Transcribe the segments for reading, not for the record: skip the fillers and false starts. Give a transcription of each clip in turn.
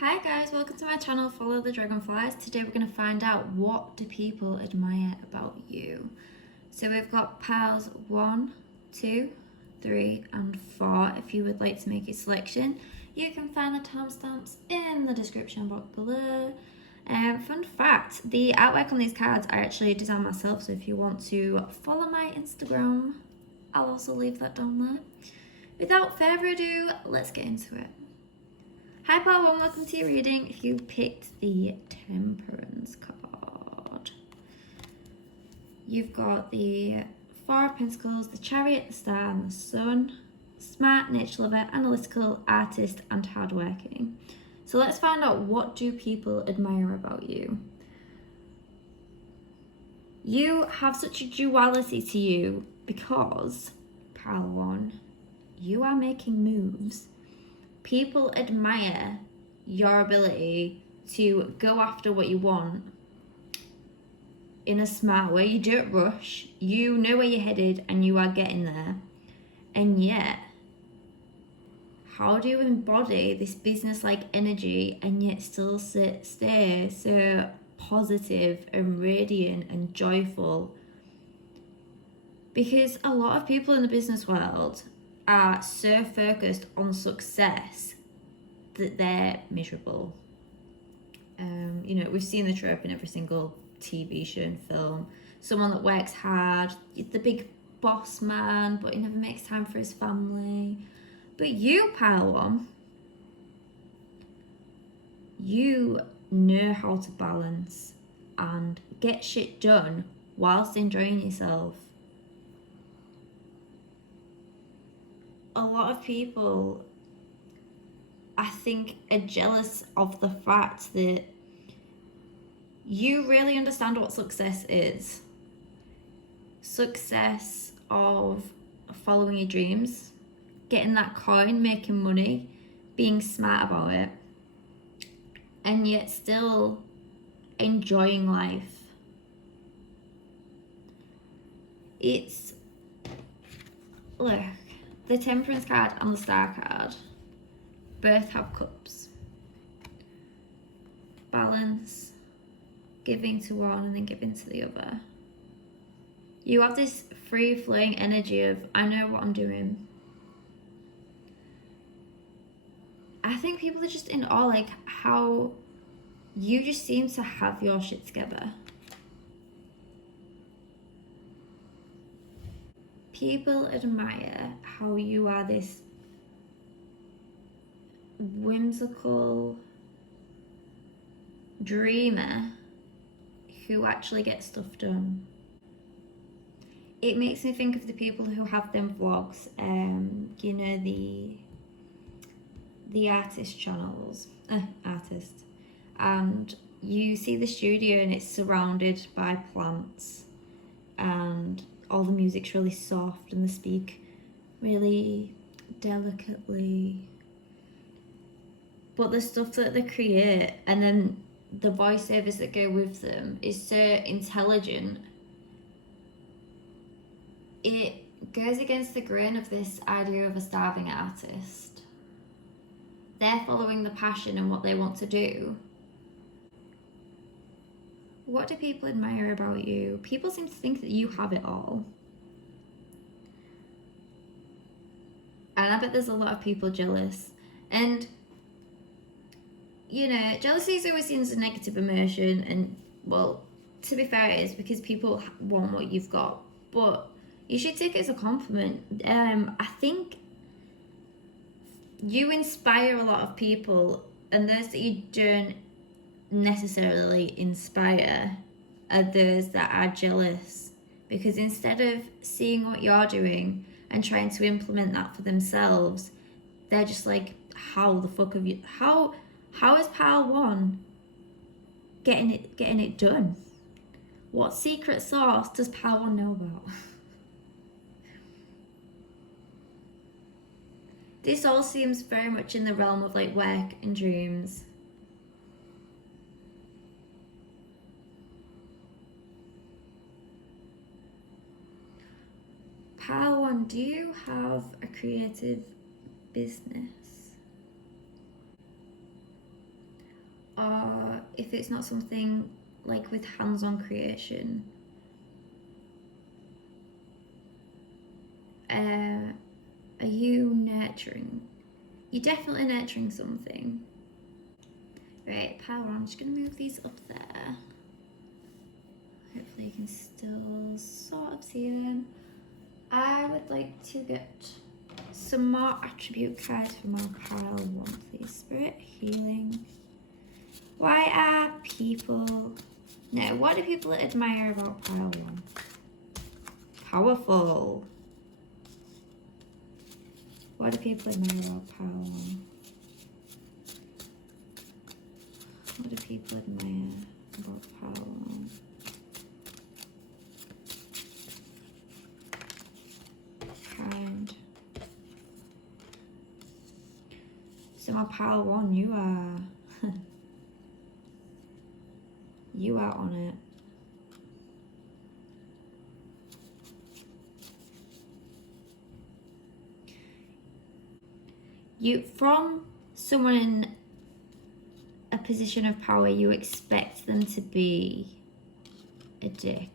Hi guys, welcome to my channel, Follow the Dragonflies. Today we're going to find out what do people admire about you. So we've got piles 1, 2, 3 and 4. If you would like to make a selection, you can find the timestamps in the description box below. Fun fact, the artwork on these cards I actually designed myself, so if you want to follow my Instagram, I'll also leave that down there. Without further ado, let's get into it. Hi Pile 1, welcome to your reading. If you picked the Temperance card, you've got the Four of Pentacles, the Chariot, the Star and the Sun. Smart, nature lover, analytical, artist and hardworking. So let's find out, what do people admire about you? You have such a duality to you because, Pile 1, you are making moves. People admire your ability to go after what you want in a smart way. You don't rush, you know where you're headed and you are getting there. And yet, how do you embody this business-like energy and yet still stay so positive and radiant and joyful? Because a lot of people in the business world are so focused on success that they're miserable. We've seen the trope in every single TV show and film. Someone that works hard, the big boss man, but he never makes time for his family. But you, Pile 1, you know how to balance and get shit done whilst enjoying yourself. A lot of people, I think, are jealous of the fact that you really understand what success is. Success of following your dreams, getting that coin, making money, being smart about it, and yet still enjoying life. Look, the Temperance card and the Star card both have cups. Balance, giving to one and then giving to the other. You have this free-flowing energy of, I know what I'm doing. I think people are just in awe, like how you just seem to have your shit together. People admire how you are this whimsical dreamer who actually gets stuff done. It makes me think of the people who have them vlogs, the artist channels, and you see the studio and it's surrounded by plants and all the music's really soft and they speak really delicately. But the stuff that they create and then the voiceovers that go with them is so intelligent. It goes against the grain of this idea of a starving artist. They're following the passion and what they want to do. What do people admire about you? People seem to think that you have it all. And I bet there's a lot of people jealous. And, jealousy is always seen as a negative emotion. And, well, to be fair, it is because people want what you've got. But you should take it as a compliment. I think you inspire a lot of people, and those that you don't necessarily inspire are those that are jealous, because instead of seeing what you're doing and trying to implement that for themselves, they're just like, how the fuck have you, how is Pile 1 getting it done? What secret sauce does Pile 1 know about? This all seems very much in the realm of like work and dreams. Pile 1, do you have a creative business? or if it's not something like with hands-on creation, are you nurturing? You're definitely nurturing something. Right, power on. I'm just going to move these up there. Hopefully you can still sort of see them. I would like to get some more attribute cards from our pile 1, please. Spirit, healing. Why are people... No, what do people admire about pile 1? Powerful. What do people admire about pile 1? What do people admire about pile 1? Kind. So my pile 1, you are... you are on it. You, from someone in a position of power, you expect them to be a dick.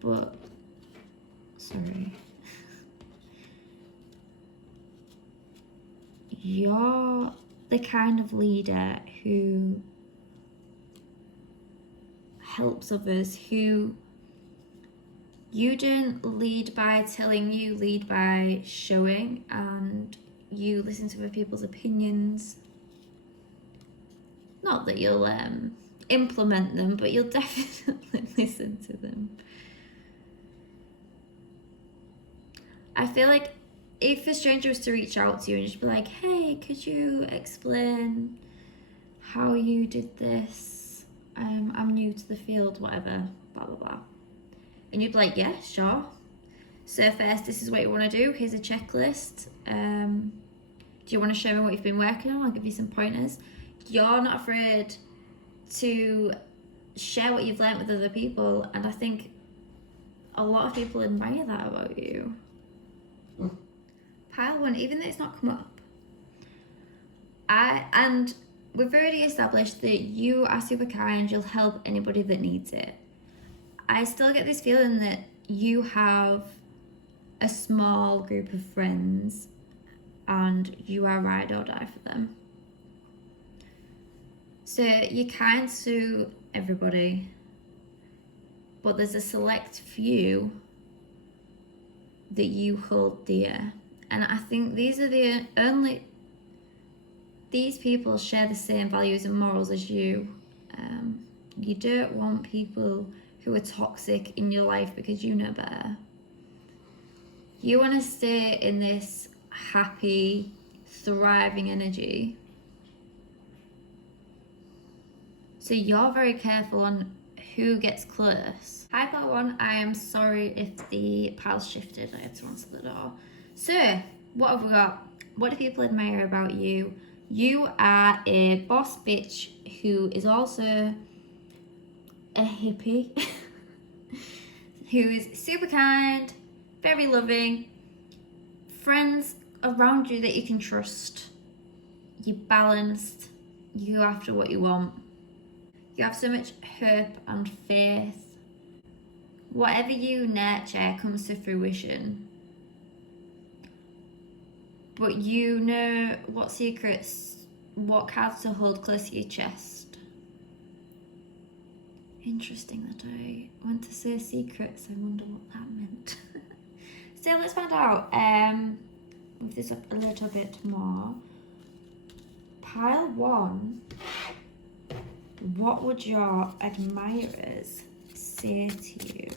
But, sorry. You're the kind of leader who helps others, who you don't lead by telling, you lead by showing, and you listen to other people's opinions. Not that you'll implement them, but you'll definitely listen to them. I feel like if a stranger was to reach out to you and just be like, hey, could you explain how you did this? I'm new to the field, whatever, blah, blah, blah. And you'd be like, yeah, sure. So first, this is what you want to do. Here's a checklist. Do you want to show me what you've been working on? I'll give you some pointers. You're not afraid to share what you've learnt with other people. And I think a lot of people admire that about you. Pile 1, even though it's not come up. And we've already established that you are super kind. You'll help anybody that needs it. I still get this feeling that you have a small group of friends and you are ride or die for them. So you're kind to everybody, but there's a select few that you hold dear. And I think these are the only... These people share the same values and morals as you. You don't want people who are toxic in your life because you know better. You want to stay in this happy, thriving energy. So you're very careful on who gets close. Hi, Pile 1. I am sorry if the pile shifted. I had to answer the door. So, what have we got? What do people admire about you? You are a boss bitch who is also a hippie, who is super kind, very loving, friends around you that you can trust. You're balanced, you go after what you want. You have so much hope and faith. Whatever you nurture comes to fruition. But you know what secrets, what cards to hold close to your chest. Interesting that I went to say secrets. I wonder what that meant. So let's find out. Move this up a little bit more. Pile 1. What would your admirers say to you?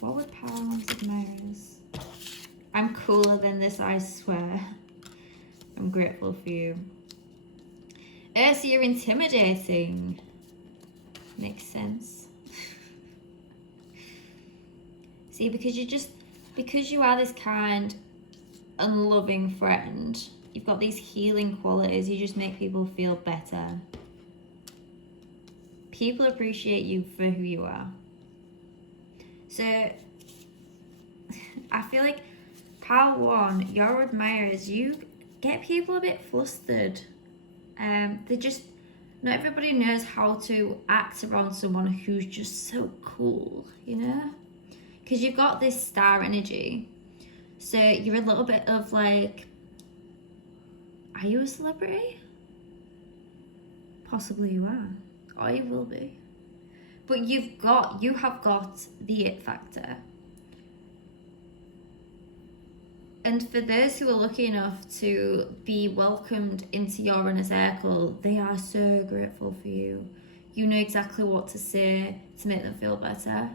What would Pile 1's admirers? I'm cooler than this, I swear. I'm grateful for you. So you're intimidating. Makes sense. See, because you are this kind and loving friend, you've got these healing qualities, you just make people feel better. People appreciate you for who you are. So, I feel like Pile 1, your admirers, you get people a bit flustered They just, not everybody knows how to act around someone who's just so cool, you know? Because you've got this star energy. So you're a little bit of like, are you a celebrity? Possibly you are. Or you will be. But you have got the it factor. And for those who are lucky enough to be welcomed into your inner circle, they are so grateful for you. You know exactly what to say to make them feel better.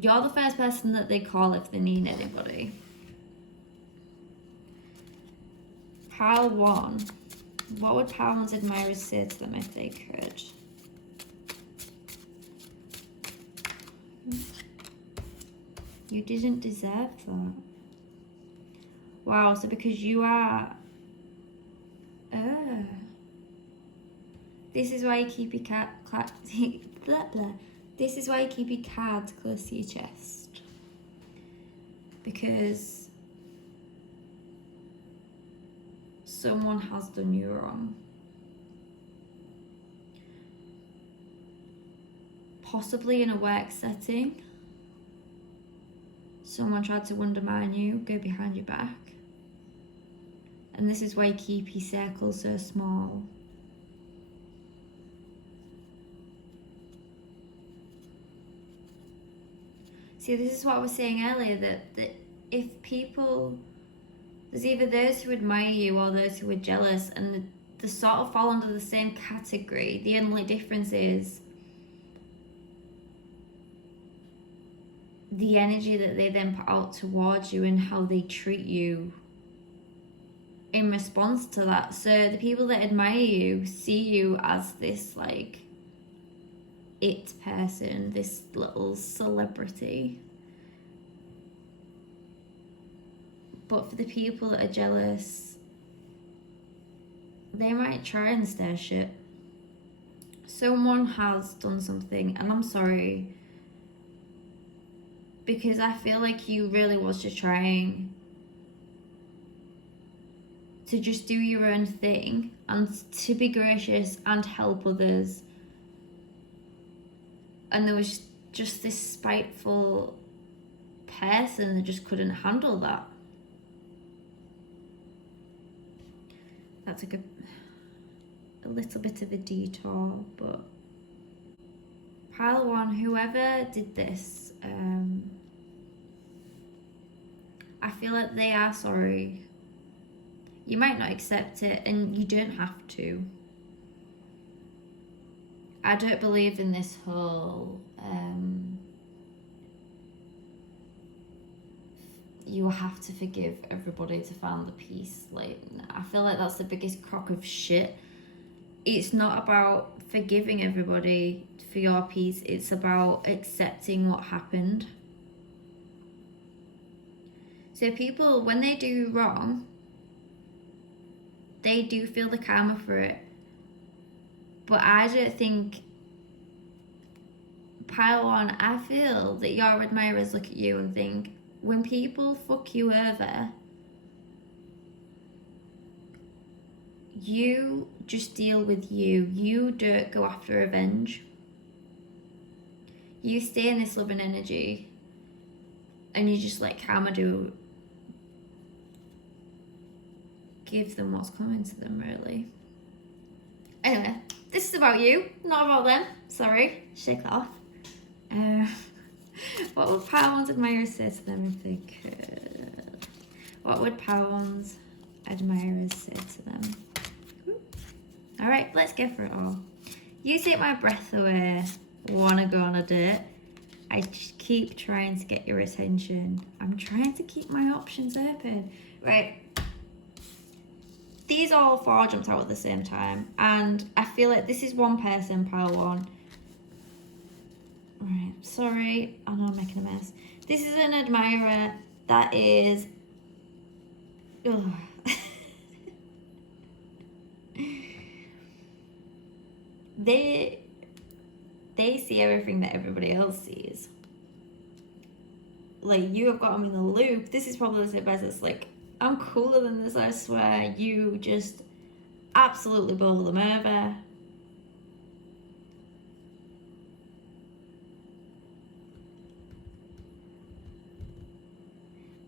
You're the first person that they call if they need anybody. Pile 1. What would Pile 1's admirers say to them if they could? You didn't deserve that. Wow, so because you are... This is why you keep your blah, blah. This is why you keep your cards close to your chest. Because someone has done you wrong. Possibly in a work setting. Someone tried to undermine you, go behind your back. And this is why you keep your circle so small. See, this is what I was saying earlier, that if people, there's either those who admire you or those who are jealous, and they sort of fall under the same category. The only difference is the energy that they then put out towards you and how they treat you in response to that. So the people that admire you see you as this like it person, this little celebrity. But for the people that are jealous, they might try and stir shit. Someone has done something, and I'm sorry, because I feel like you really was just trying to just do your own thing and to be gracious and help others. And there was just this spiteful person that just couldn't handle that. That took a little bit of a detour, but Pile 1, whoever did this, I feel like they are sorry. You might not accept it, and you don't have to. I don't believe in this whole you have to forgive everybody to find the peace. Like, I feel like that's the biggest crock of shit. It's not about forgiving everybody for your peace. It's about accepting what happened. So people, when they do wrong, they do feel the karma for it. But I don't think, Pile 1, I feel that your admirers look at you and think, when people fuck you over, you just deal with you. You don't go after revenge. You stay in this loving energy and you just let karma give them what's coming to them, really. Anyway, this is about you, not about them. Sorry, shake that off. What would Pile 1's admirers say to them if they could? What would Pile 1's admirers say to them? Alright, let's go for it all. You take my breath away. Wanna go on a date? I just keep trying to get your attention. I'm trying to keep my options open. Right. These all 4 jumped out at the same time, and I feel like this is one person, Pile 1. Right, sorry, I know I'm making a mess. This is an admirer that is... Ugh. They see everything that everybody else sees. Like, you have got them in the loop. This is probably the same person that's like, I'm cooler than this, I swear. You just absolutely bowl them over.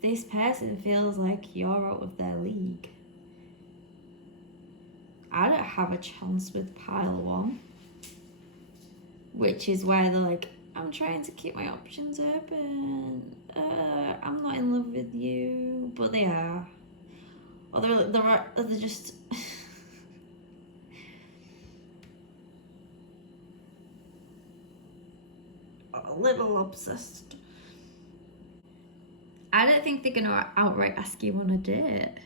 This person feels like you're out of their league. I don't have a chance with pile one. Which is why they're like, I'm trying to keep my options open. I'm not in love with you. But they are. Or they're just... a little obsessed. I don't think they're gonna outright ask you on a date.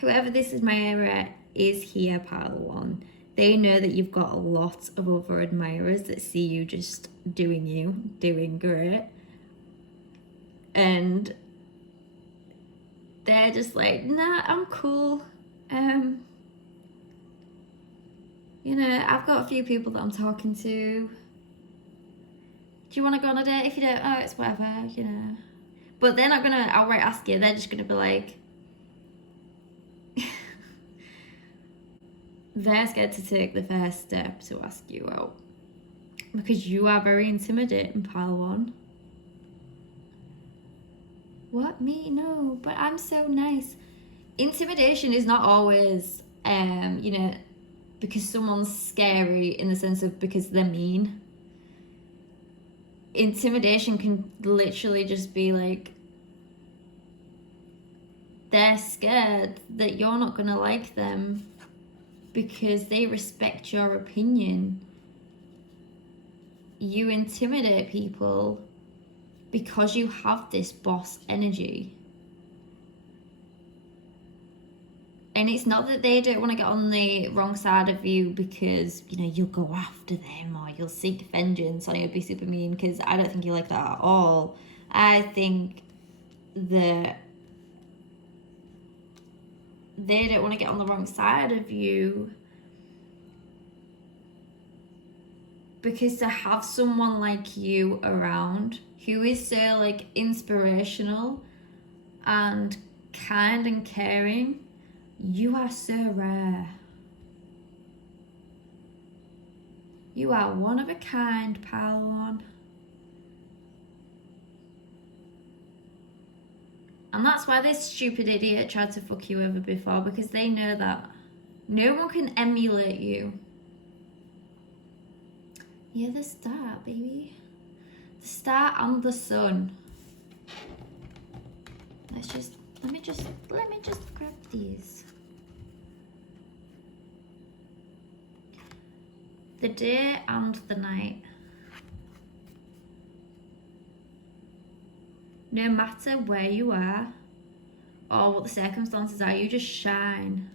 Whoever this admirer is here, pile one, they know that you've got a lot of other admirers that see you just doing great. And they're just like, nah, I'm cool. You know, I've got a few people that I'm talking to. Do you want to go on a date? If you don't, oh, it's whatever, you know. But they're not going to outright ask you. They're just going to be like... they're scared to take the first step to ask you out. Because you are very intimidating, pile one. What? Me? No, but I'm so nice. Intimidation is not always, you know, because someone's scary in the sense of because they're mean. Intimidation can literally just be like, they're scared that you're not going to like them because they respect your opinion. You intimidate people because you have this boss energy. And it's not that they don't want to get on the wrong side of you because, you know, you'll go after them or you'll seek vengeance or you'll be super mean, because I don't think you like that at all. I think that they don't want to get on the wrong side of you because to have someone like you around who is so like inspirational and kind and caring, you are so rare. You are one of a kind, pile one. And that's why this stupid idiot tried to fuck you over before, because they know that no one can emulate you. You're the star, baby. The star and the sun. Let me just grab these. The day and the night. No matter where you are or what the circumstances are, you just shine.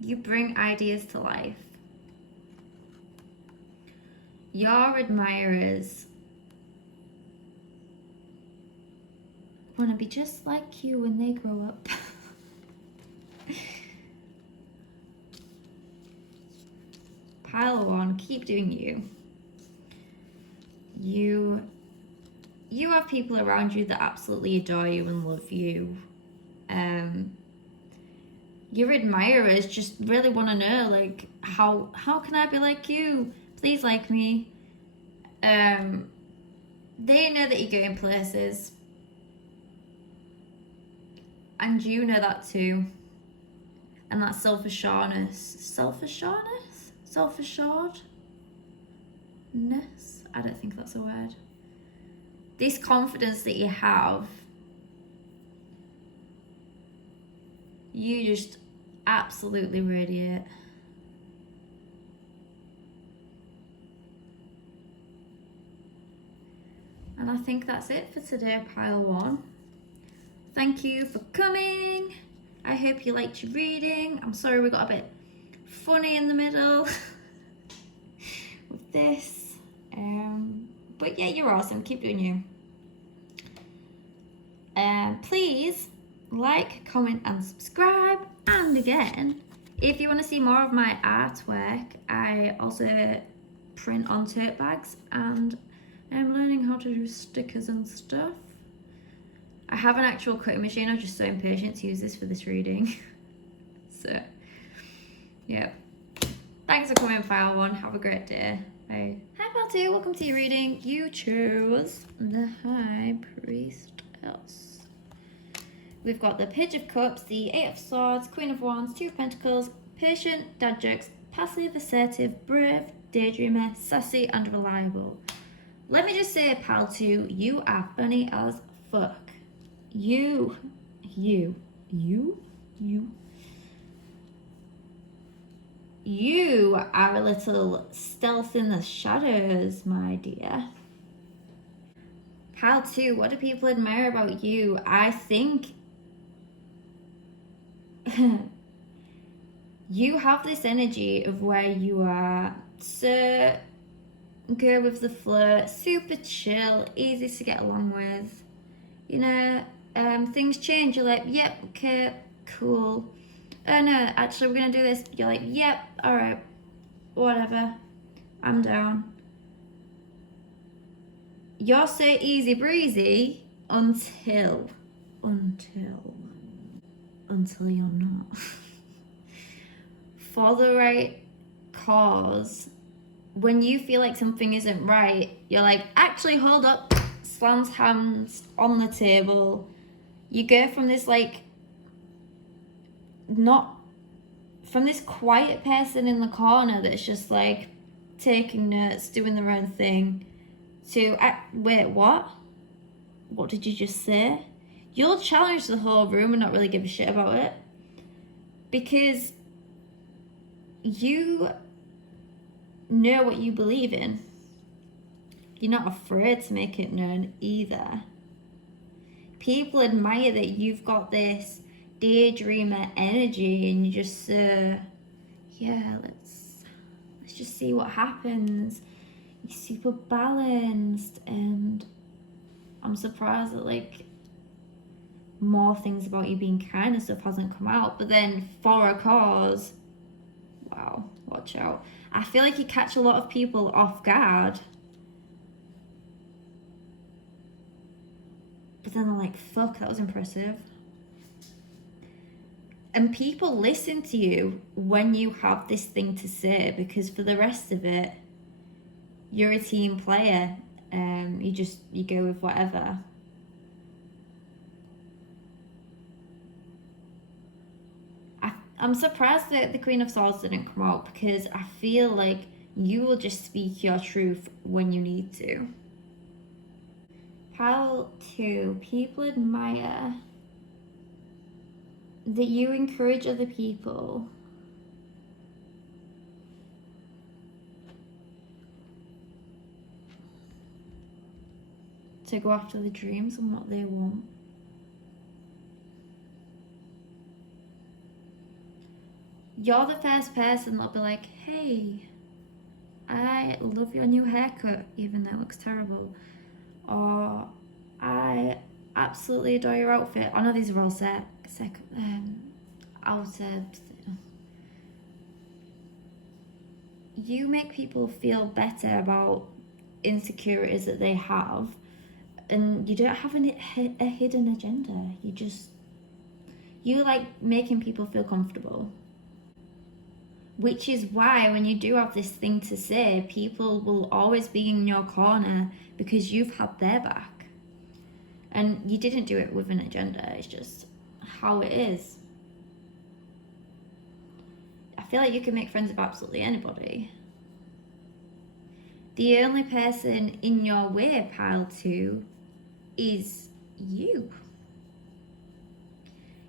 You bring ideas to life. Your admirers want to be just like you when they grow up. Pile one, keep doing you. You have people around you that absolutely adore you and love you. Your admirers just really want to know, like, how can I be like you? Please like me. They know that you're going places. And you know that too. And that self-assuredness. Self-assuredness? Self-assuredness? I don't think that's a word. This confidence that you have, you just absolutely radiate. And I think that's it for today, pile one. Thank you for coming. I hope you liked your reading. I'm sorry we got a bit funny in the middle with this. But yeah, you're awesome. Keep doing you. Please like, comment and subscribe. And again, If you want to see more of my artwork, I also print on tote bags and I'm learning how to do stickers and stuff. I have an actual cutting machine. I'm just so impatient to use this for this reading. So, yeah. Thanks for coming, File 1. Have a great day. Bye. Hi, File 2. Welcome to your reading. You chose the High Priestess. We've got the Page of Cups, the Eight of Swords, Queen of Wands, Two of Pentacles, Patient, Dad Jokes, Passive, Assertive, Brave, Daydreamer, Sassy, and Reliable. Let me just say, Pal 2, you are funny as fuck. You are a little stealth in the shadows, my dear. Pal 2, what do people admire about you? I think you have this energy of where you are so go with the flow, super chill, easy to get along with. You know, things change, you're like, yep, okay, cool. Oh no, actually we're gonna do this. You're like, yep, alright, whatever, I'm down. You're so easy breezy until you're not. For the right cause, when you feel like something isn't right, you're like, actually, hold up, slams hands on the table. You go from this from this quiet person in the corner that's just like taking notes, doing their own thing, to wait, what did you just say? You'll challenge the whole room and not really give a shit about it, because you know what you believe in. You're not afraid to make it known either. People admire that you've got this daydreamer energy and you just yeah, let's just see what happens. You're super balanced, and I'm surprised that more things about you being kind and stuff hasn't come out. But then for a cause, wow, watch out. I feel like you catch a lot of people off guard, but then they're like, fuck, that was impressive. And people listen to you when you have this thing to say, because for the rest of it, you're a team player. You go with whatever. I'm surprised that the Queen of Swords didn't come out, because I feel like you will just speak your truth when you need to. Pile 2, people admire that you encourage other people to go after the dreams and what they want. You're the first person that'll be like, hey, I love your new haircut, even though it looks terrible. Or, I absolutely adore your outfit. I know these are all you make people feel better about insecurities that they have, and you don't have a hidden agenda. You like making people feel comfortable. Which is why when you do have this thing to say, people will always be in your corner, because you've had their back. And you didn't do it with an agenda, it's just how it is. I feel like you can make friends with absolutely anybody. The only person in your way, Pile 2, is you.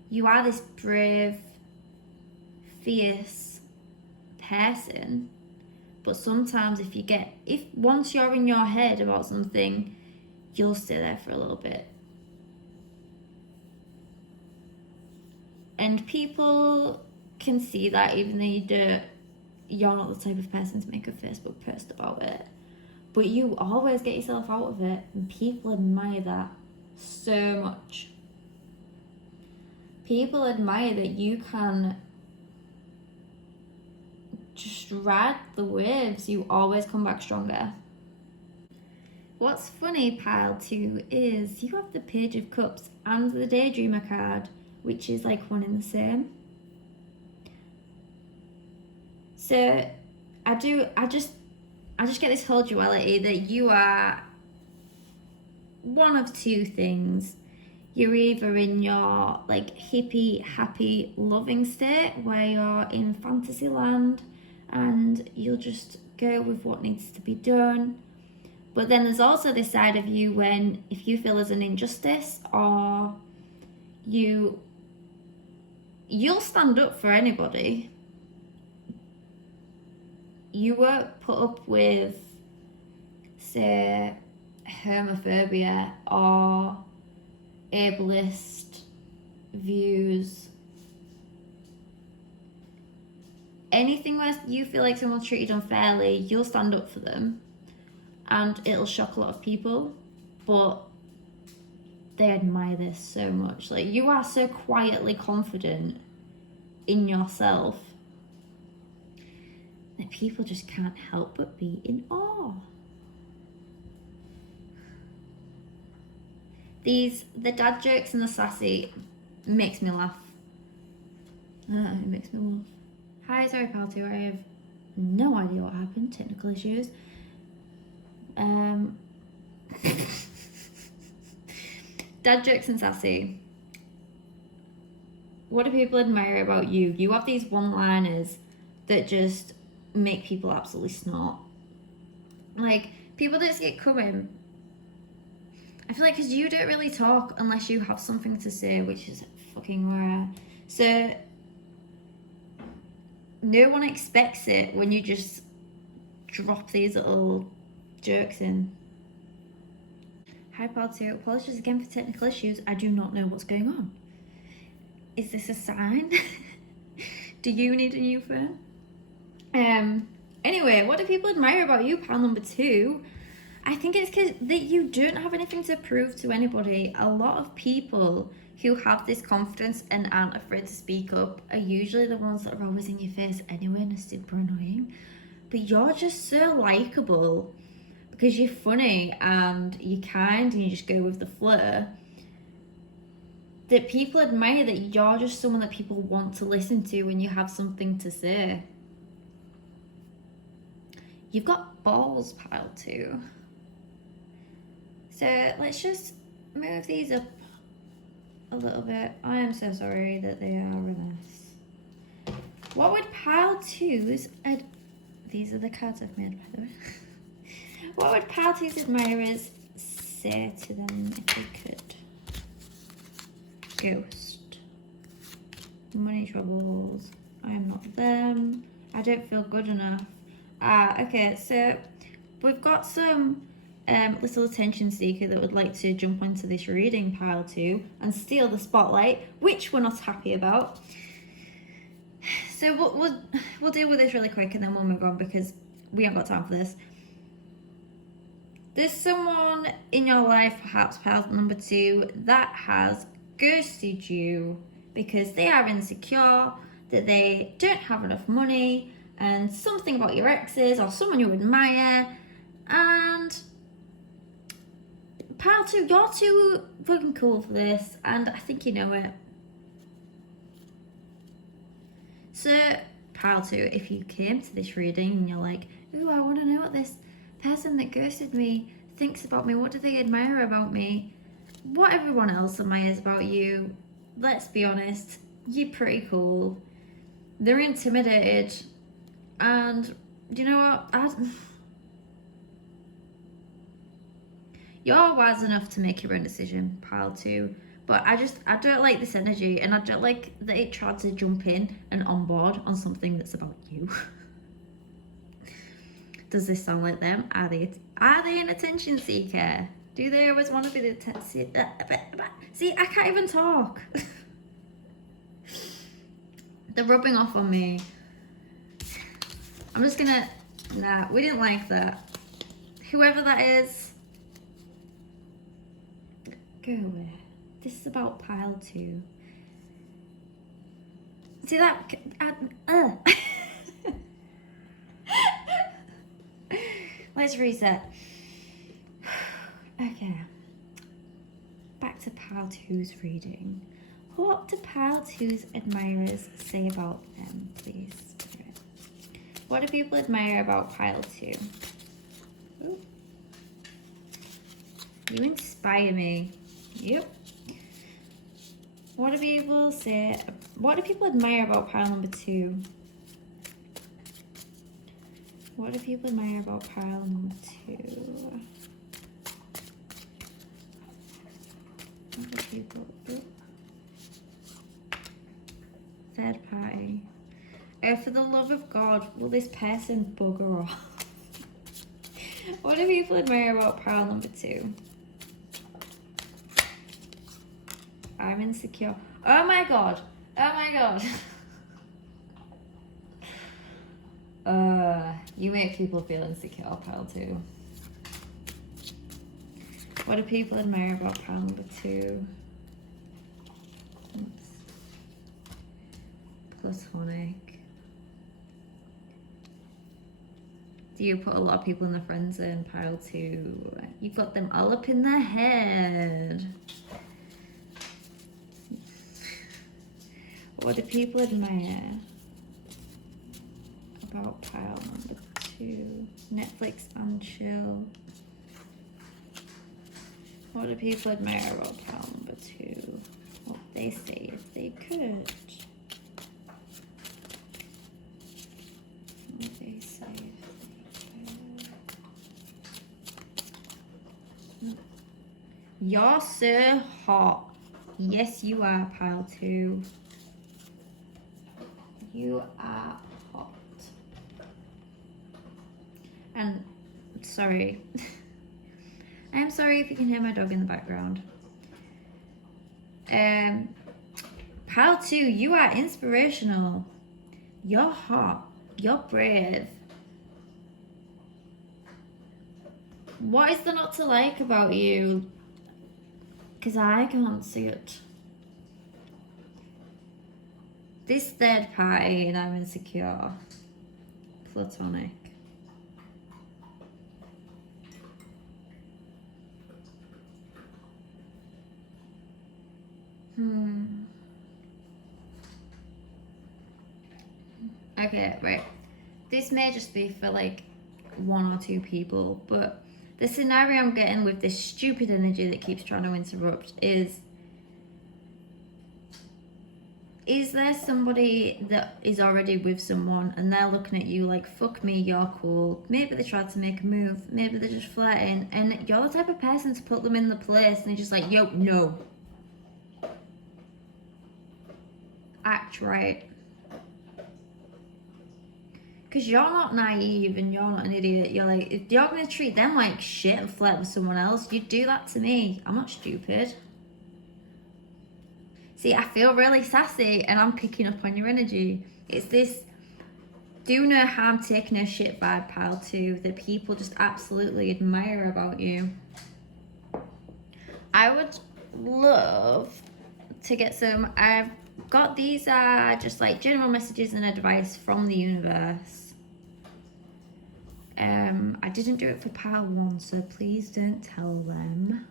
You are this brave, fierce person, but sometimes if once you're in your head about something, you'll stay there for a little bit. And people can see that, even though you're not the type of person to make a Facebook post about it. But you always get yourself out of it, and people admire that so much. People admire that you can ride the waves, you always come back stronger. What's funny, pile 2, is you have the Page of Cups and the Daydreamer card, which is like one in the same. So I just get this whole duality that you are one of two things. You're either in your like hippie, happy, loving state where you're in fantasy land and you'll just go with what needs to be done. But then there's also this side of you when if you feel there's an injustice or you'll stand up for anybody. You won't put up with, say, homophobia or ableist views. Anything where you feel like someone's treated unfairly, you'll stand up for them. And it'll shock a lot of people, but they admire this so much. Like, you are so quietly confident in yourself that people just can't help but be in awe. The dad jokes and the sassy makes me laugh. It makes me laugh. Hi, sorry pal 2, I have no idea what happened, technical issues. Dad jokes and sassy. What do people admire about you? You have these one-liners that just make people absolutely snort. Like, people don't see it coming. I feel like because you don't really talk unless you have something to say, which is fucking rare. So no one expects it when you just drop these little jokes in. Hi pal 2, apologies again for technical issues. I do not know what's going on. Is this a sign? Do you need a new phone? Anyway, what do people admire about you, pal number 2? I think it's because that you don't have anything to prove to anybody. A lot of people who have this confidence and aren't afraid to speak up are usually the ones that are always in your face anyway and are super annoying. But you're just so likable because you're funny and you're kind and you just go with the flow, that people admire that you're just someone that people want to listen to when you have something to say. You've got balls, pile 2. So let's just move these up a little bit. I am so sorry that they are a mess. What would pile 2's... these are the cards I've made, by the way. What would pile 2's admirers say to them if they could? Ghost. Money troubles. I am not them. I don't feel good enough. Okay, so we've got some little attention seeker that would like to jump onto this reading, pile 2, and steal the spotlight, which we're not happy about. So we'll deal with this really quick and then we'll move on because we haven't got time for this. There's someone in your life, perhaps pile number 2, that has ghosted you because they are insecure, that they don't have enough money, and something about your exes or someone you admire, and pile 2, you're too fucking cool for this, and I think you know it. So, pile 2, if you came to this reading and you're like, ooh, I want to know what this person that ghosted me thinks about me, what do they admire about me, what everyone else admires about you, let's be honest, you're pretty cool. They're intimidated, and you know what, you're wise enough to make your own decision, pile 2, but I don't like this energy, and I don't like that it tried to jump in and on board on something that's about you. Does this sound like them? Are they an attention seeker? Do they always want to be the attention? See, I can't even talk. They're rubbing off on me. I'm just gonna... Nah, we didn't like that. Whoever that is, go away. This is about pile 2. See that? Let's reset. Okay. Back to pile two's reading. What do pile two's admirers say about them, please? Spirit? What do people admire about pile two? Ooh. You inspire me. Yep. What do people say? What do people admire about pile number two? What do people admire about pile number two? What do people? Ooh. Third party. Oh, for the love of God, will this person bugger off? What do people admire about pile number two? I'm insecure. Oh my God. Oh my God. You make people feel insecure, pile two. What do people admire about pile number two? Oops. Platonic. Do you put a lot of people in the friend zone, pile two? You've got them all up in their head. What do people admire about pile number two? Netflix and chill. What do people admire about pile number two? What they say if they could. What they say if they could. You're so hot. Yes, you are, pile two. You are hot. And sorry. I'm sorry if you can hear my dog in the background. Pile two, you are inspirational. You're hot. You're brave. What is there not to like about you? Because I can't see it. This third party, and I'm insecure. Platonic. Okay, right. This may just be for like one or two people, but the scenario I'm getting with this stupid energy that keeps trying to interrupt is there somebody that is already with someone and they're looking at you like, fuck me, you're cool. Maybe they tried to make a move. Maybe they're just flirting. And you're the type of person to put them in the place and they're just like, yo, no. Act right. Because you're not naive and you're not an idiot. You're like, if you're going to treat them like shit and flirt with someone else, you'd do that to me. I'm not stupid. See, I feel really sassy and I'm picking up on your energy. It's this do no harm, take no shit vibe, pile two, that people just absolutely admire about you. I would love to get some. I've got these are just like general messages and advice from the universe. I didn't do it for pile one, so please don't tell them.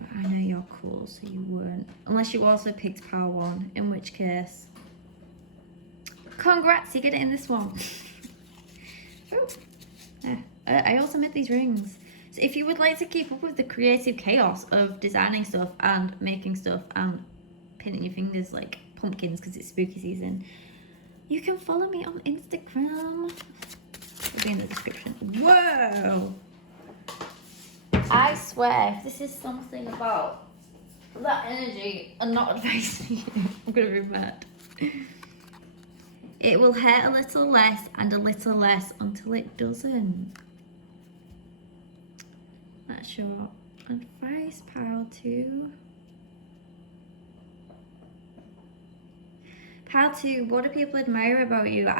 But I know you're cool, so you won't. Unless you also picked pile one, in which case, congrats, you get it in this one. I also made these rings. So if you would like to keep up with the creative chaos of designing stuff and making stuff and pinning your fingers like pumpkins because it's spooky season, you can follow me on Instagram. It'll be in the description. Whoa! I swear, if this is something about that energy and not advising you, I'm gonna be mad. It will hurt a little less and a little less until it doesn't. That's your advice, pile two. Pile two, what do people admire about you?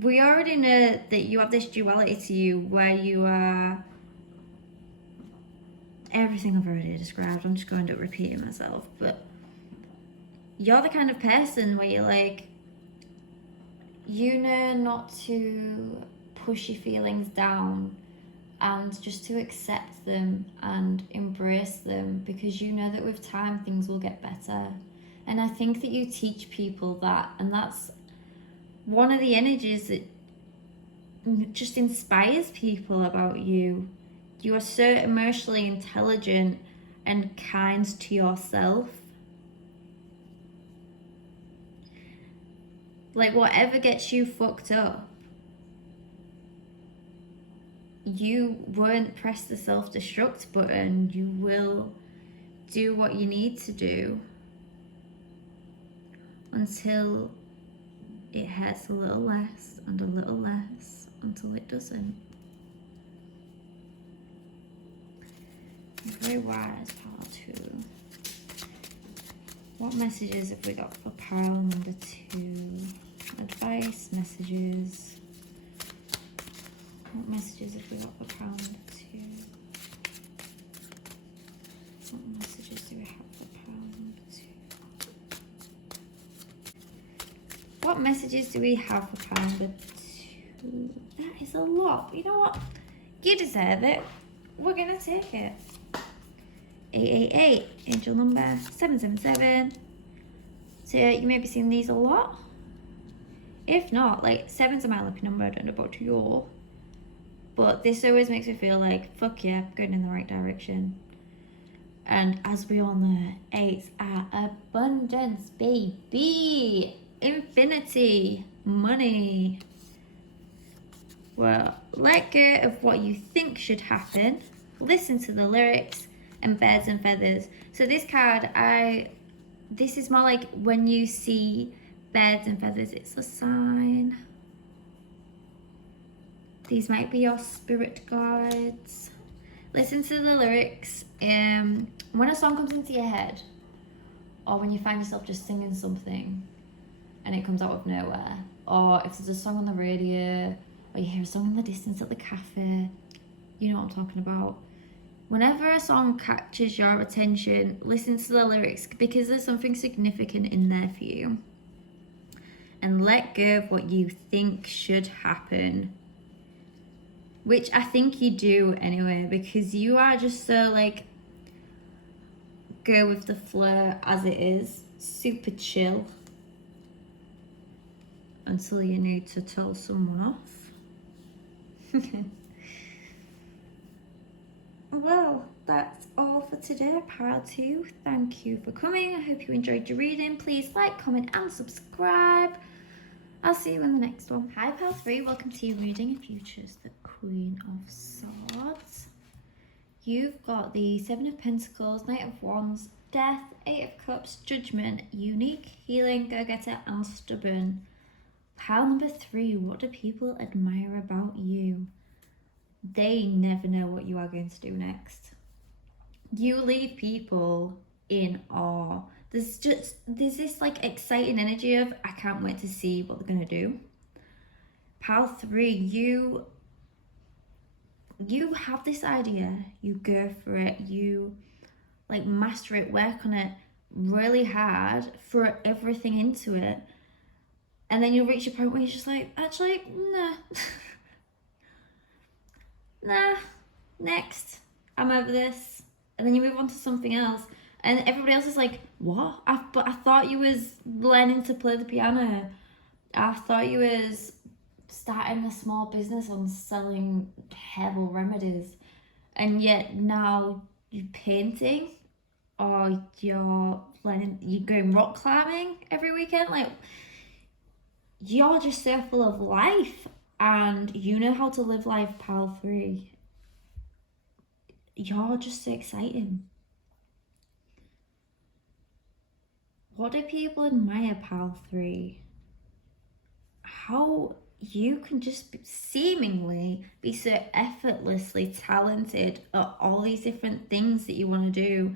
We already know that you have this duality to you where you are everything I've already described. I'm just going to repeat myself, but you're the kind of person where you're like, You know not to push your feelings down and just to accept them and embrace them, because you know that with time things will get better. And I think that you teach people that, and that's one of the energies that just inspires people about you. You are so emotionally intelligent and kind to yourself. Like, whatever gets you fucked up, you won't press the self-destruct button. You will do what you need to do until it hurts a little less and a little less until it doesn't. Very wise, pile 2. What messages have we got for pile number 2? Advice, messages. What messages have we got for pile number 2? What messages do we have for pile number 2? What messages do we have for pile number 2? That is a lot. But you know what? You deserve it. We're going to take it. 888, angel number 777. So you may be seeing these a lot. If not, like, 7's my lucky number. I don't know about you, but this always makes me feel like, fuck yeah, going in the right direction. And as we all know, 8s are abundance, baby. Infinity, money. Well, let go of what you think should happen. Listen to the lyrics. And birds and feathers. So this card, this is more like when you see birds and feathers, it's a sign. These might be your spirit guides. Listen to the lyrics. When a song comes into your head, or when you find yourself just singing something and it comes out of nowhere, or if there's a song on the radio, or you hear a song in the distance at the cafe, you know what I'm talking about. Whenever a song catches your attention, listen to the lyrics, because there's something significant in there for you. And let go of what you think should happen. Which I think you do anyway, because you are just so like, go with the flow as it is. Super chill. Until you need to tell someone off. Well, that's all for today, pile 2. Thank you for coming. I hope you enjoyed your reading. Please like, comment and subscribe. I'll see you in the next one. Hi, pile 3. Welcome to your reading. If you choose the Queen of Swords, you've got the 7 of Pentacles, Knight of Wands, Death, 8 of Cups, Judgment, Unique, Healing, Go-Getter and Stubborn. Pile number 3. What do people admire about you? They never know what you are going to do next. You leave people in awe. There's this like exciting energy of, I can't wait to see what they're gonna do. Pile 3, you have this idea, you go for it, you like master it, work on it really hard, throw everything into it, and then you'll reach a point where you're just like, actually, nah. Nah, next, I'm over this. And then you move on to something else, and everybody else is like, what? But I thought you was learning to play the piano. I thought you was starting a small business on selling herbal remedies, and yet now you're painting, or you're going rock climbing every weekend. Like, you're just so full of life. And you know how to live life, pile 3. You're just so exciting. What do people admire, pile 3? How you can just seemingly be so effortlessly talented at all these different things that you want to do.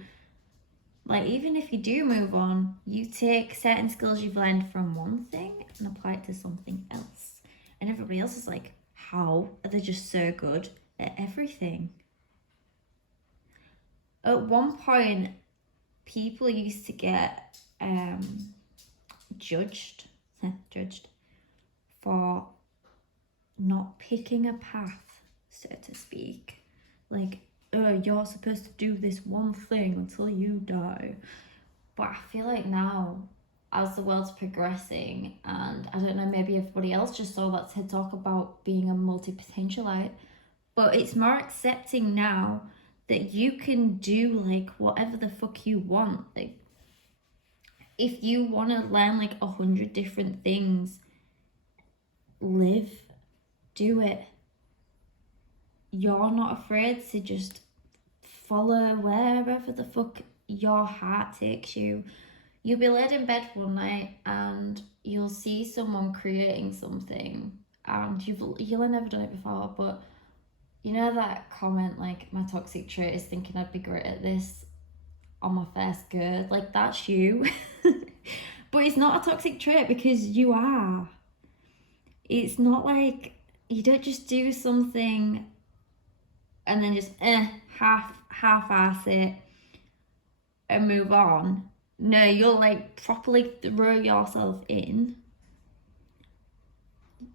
Like, even if you do move on, you take certain skills you've learned from one thing and apply it to something else. And everybody else is like, how are they just so good at everything? At one point, people used to get judged for not picking a path, so to speak. Like, oh, you're supposed to do this one thing until you die. But I feel like now, as the world's progressing, and I don't know, maybe everybody else just saw that TED Talk about being a multi-potentialite, but it's more accepting now that you can do like whatever the fuck you want. Like, if you want to learn like 100 different things, live, do it. You're not afraid to just follow wherever the fuck your heart takes you. You'll be laid in bed one night and you'll see someone creating something, and you'll have never done it before, but you know that comment like, my toxic trait is thinking I'd be great at this on my first go? Like, that's you. But it's not a toxic trait because you are. It's not like you don't just do something and then just half-ass it and move on. No, you'll like properly throw yourself in.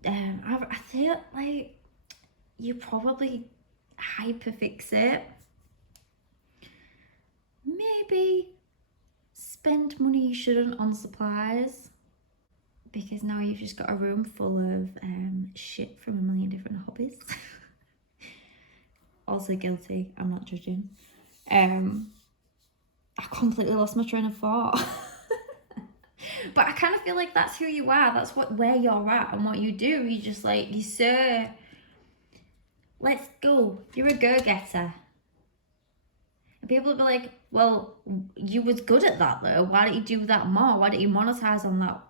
I feel like you probably hyperfixate. Maybe spend money you shouldn't on supplies, because now you've just got a room full of shit from a million different hobbies. Also guilty, I'm not judging. I completely lost my train of thought. But I kind of feel like that's who you are. That's where you're at and what you do. You just like, you say, let's go. You're a go-getter. And people will be like, well, you was good at that though. Why don't you do that more? Why don't you monetize on that?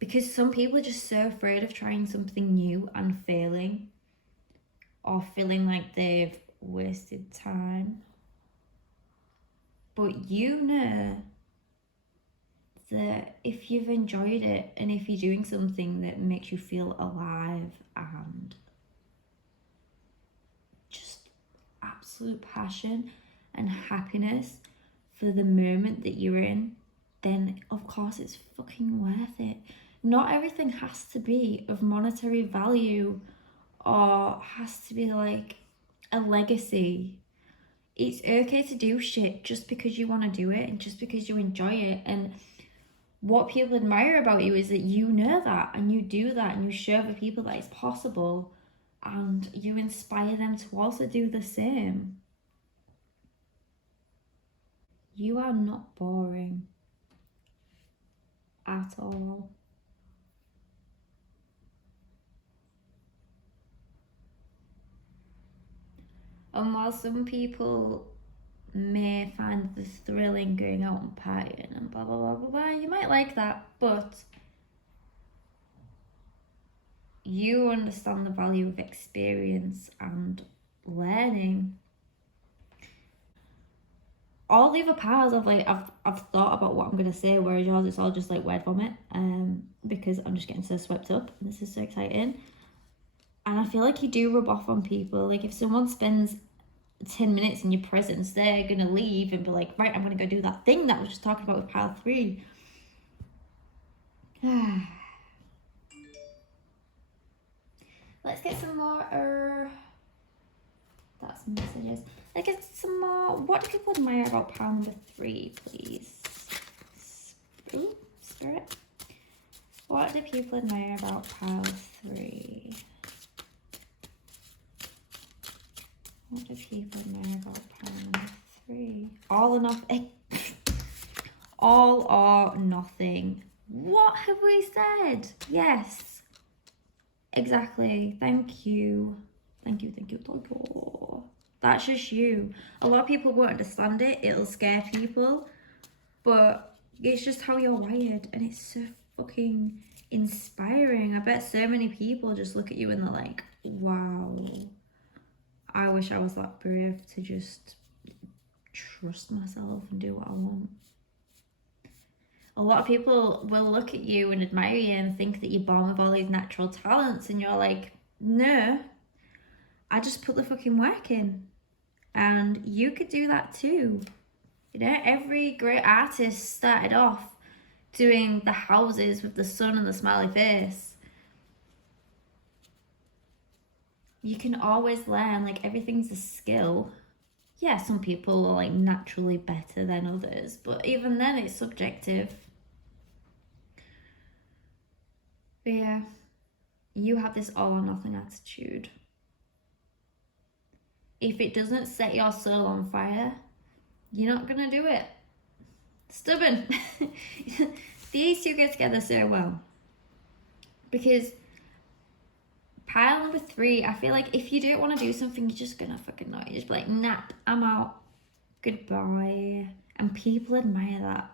Because some people are just so afraid of trying something new and failing, or feeling like they've wasted time. But you know that if you've enjoyed it, and if you're doing something that makes you feel alive and just absolute passion and happiness for the moment that you're in, then of course it's fucking worth it. Not everything has to be of monetary value or has to be like a legacy. It's okay to do shit just because you want to do it and just because you enjoy it. And what people admire about you is that you know that and you do that and you show other people that it's possible, and you inspire them to also do the same. You are not boring at all. And while some people may find the thrill in going out and partying and blah blah blah blah blah, you might like that, but you understand the value of experience and learning. All the other parts of like, I've thought about what I'm gonna say, whereas yours it's all just like word vomit, because I'm just getting so swept up and this is so exciting. And I feel like you do rub off on people. Like, if someone spends 10 minutes in your presence, they're gonna leave and be like, right, I'm gonna go do that thing that I was just talking about with pile 3. Let's get some more that's messages. Let's get some more. What do people admire about pile number 3, please? Ooh, spirit. What do people admire about pile 3? What do people admire about pile number 3? All or nothing. All or nothing. What have we said? Yes. Exactly. Thank you. Thank you, thank you, thank you. That's just you. A lot of people won't understand it. It'll scare people. But it's just how you're wired. And it's so fucking inspiring. I bet so many people just look at you and they're like, wow. I wish I was that brave to just trust myself and do what I want. A lot of people will look at you and admire you and think that you're born with all these natural talents, and you're like, no, I just put the fucking work in. And you could do that too. You know, every great artist started off doing the houses with the sun and the smiley face. You can always learn, like, everything's a skill. Yeah, some people are like naturally better than others, but even then it's subjective. But yeah, you have this all or nothing attitude. If it doesn't set your soul on fire, you're not gonna do it. Stubborn. These two get together so well. Because pile number 3, I feel like if you don't want to do something, you're just gonna fucking know it. You're just be like, nah, I'm out. Goodbye. And people admire that.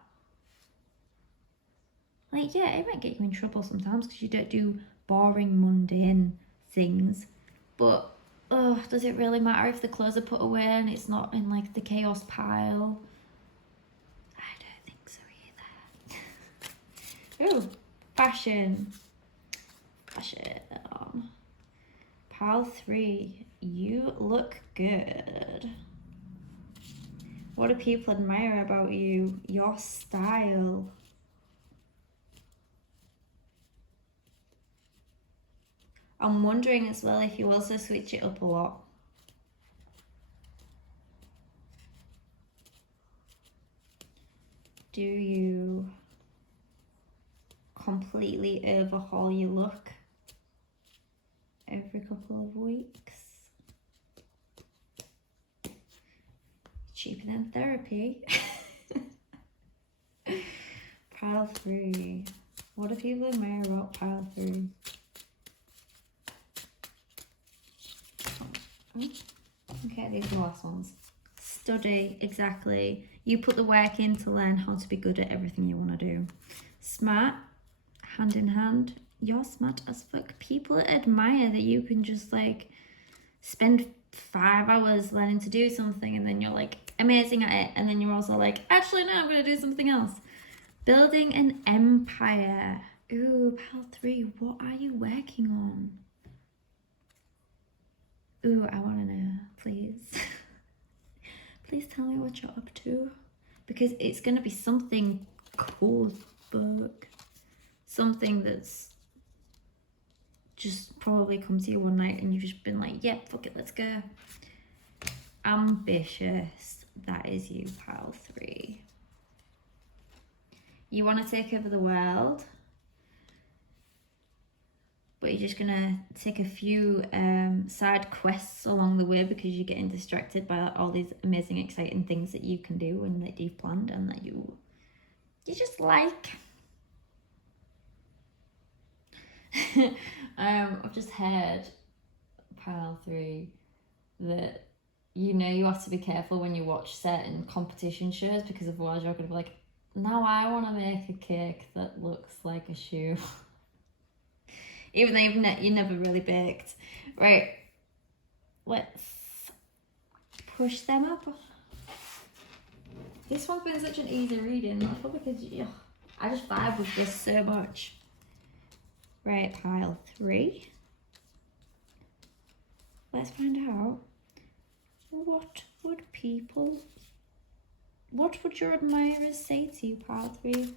Like, yeah, it might get you in trouble sometimes because you don't do boring, mundane things. But, oh, does it really matter if the clothes are put away and it's not in, like, the chaos pile? I don't think so either. Ooh, fashion. Fashion. Pile 3, you look good. What do people admire about you? Your style. I'm wondering as well if you also switch it up a lot. Do you completely overhaul your look every couple of weeks? Cheaper than therapy. Pile 3. What do people admire about pile 3? Okay, these are the last ones. Study, exactly. You put the work in to learn how to be good at everything you want to do. Smart, hand in hand. You're smart as fuck. People admire that you can just like spend 5 hours learning to do something and then you're like amazing at it, and then you're also like, actually no, I'm gonna do something else. Building an empire. Ooh, pile 3, what are you working on? Ooh, I want to know, please. Please tell me what you're up to. Because it's going to be something cool as fuck. Something that's just probably come to you one night and you've just been like, yeah, fuck it, let's go. Ambitious. That is you, pile 3. You want to take over the world, but you're just gonna take a few side quests along the way because you're getting distracted by all these amazing, exciting things that you can do and that you've planned and that you just like. I've just heard, pile 3, that you have to be careful when you watch certain competition shows because otherwise you're gonna be like, now I want to make a cake that looks like a shoe. Even though you never really baked. Right, let's push them up. This one's been such an easy reading, probably because I just vibe with this so much. Right, pile 3. Let's find out, what would your admirers say to you, pile 3?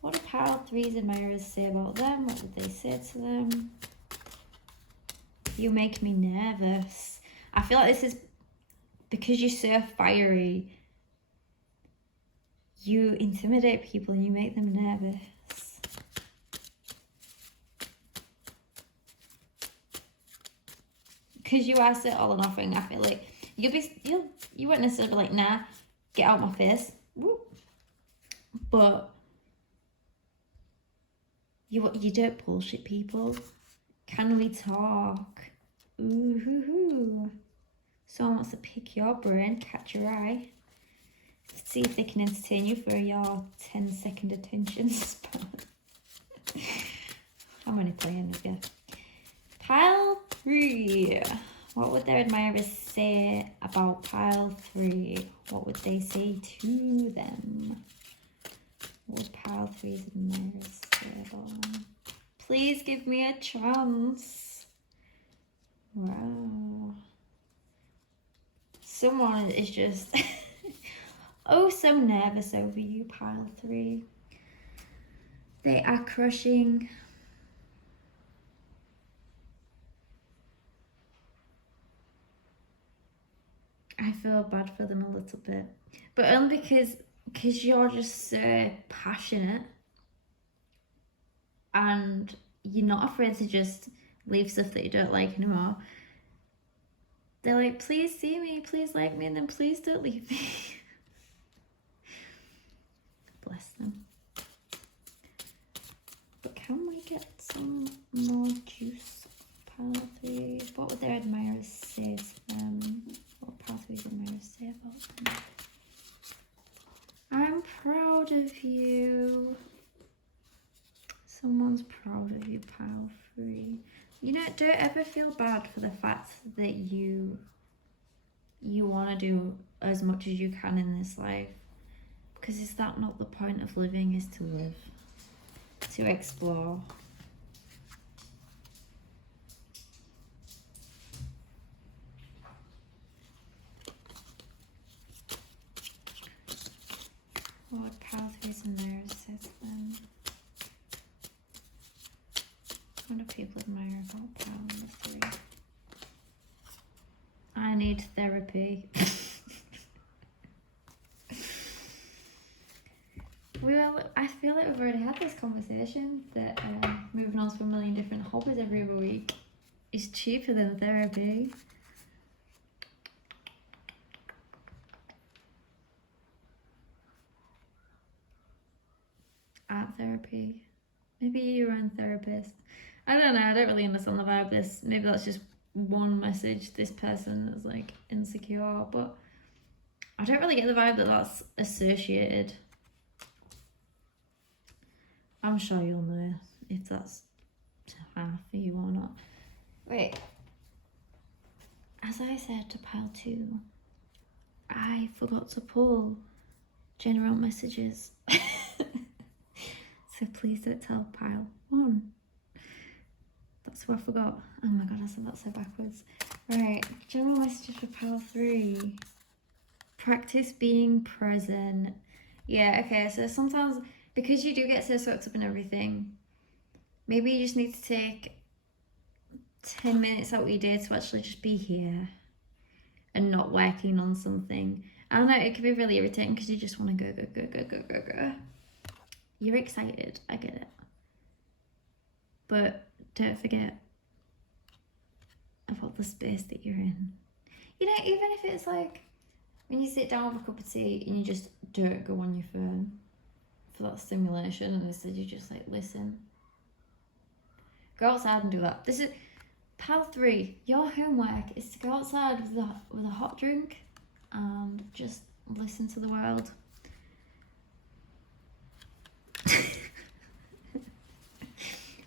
What do pile 3's admirers say about them? What would they say to them? You make me nervous. I feel like this is because you're so fiery. You intimidate people and you make them nervous. Because you are so all or nothing, I feel like you won't necessarily be like, nah, get out my face. Whoop. But you don't bullshit people. Can we talk? Ooh, hoo, hoo. Someone wants to pick your brain, catch your eye. See if they can entertain you for your 10-second attention span. I'm only playing with you. Pile 3. What would their admirers say about pile 3? What would they say to them? What would pile 3's admirers say about them? Please give me a chance. Wow. Someone is just... oh so nervous over you, pile 3. They are crushing. I feel bad for them a little bit, but only because you're just so passionate and you're not afraid to just leave stuff that you don't like anymore. They're like, please see me, please like me, and then please don't leave me. Bless them. But can we get some more juice? Pile 3. What would their admirers say to them? What pile 3's admirers say about them? I'm proud of you. Someone's proud of you, pile 3. You know, don't ever feel bad for the fact that you want to do as much as you can in this life. Because is that not the point of living, is to live? To explore. What pile 3's admirers say to them? What do people admire about pile 3? I need therapy. Well, I feel like we've already had this conversation that moving on to a million different hobbies every other week is cheaper than therapy. Art therapy. Maybe you're your own therapist. I don't know, I don't really understand the vibe of this. Maybe that's just one message this person is like insecure, but I don't really get the vibe that that's associated. I'm sure you'll know if that's half for you or not. Wait, as I said to pile 2, I forgot to pull general messages. So please don't tell pile 1. That's what I forgot. Oh my god, I said that so backwards. Right, general messages for pile 3. Practice being present. Yeah, okay, so sometimes, because you do get so swept up in everything, maybe you just need to take 10 minutes out of your day to actually just be here and not working on something. I don't know, it can be really irritating because you just want to go. You're excited, I get it. But don't forget about the space that you're in. You know, even if it's like when you sit down with a cup of tea and you just don't go on your phone for that stimulation, and instead you just like listen. Go outside and do that. This is pile 3. Your homework is to go outside with a hot drink and just listen to the world.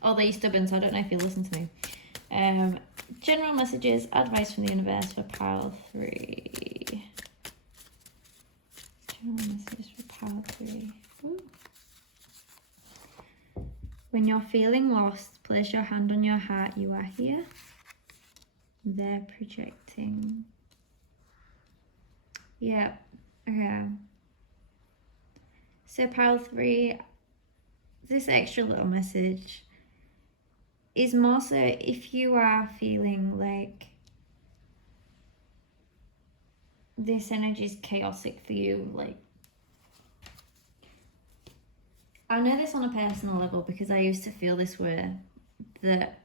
Although you're stubborn, so I don't know if you listen to me. General messages, advice from the universe for pile 3. General messages for pile 3. Ooh. When you're feeling lost, place your hand on your heart. You are here. They're projecting. Yeah. Okay. So pile 3, this extra little message is more so if you are feeling like this energy is chaotic for you. Like, I know this on a personal level because I used to feel this way, that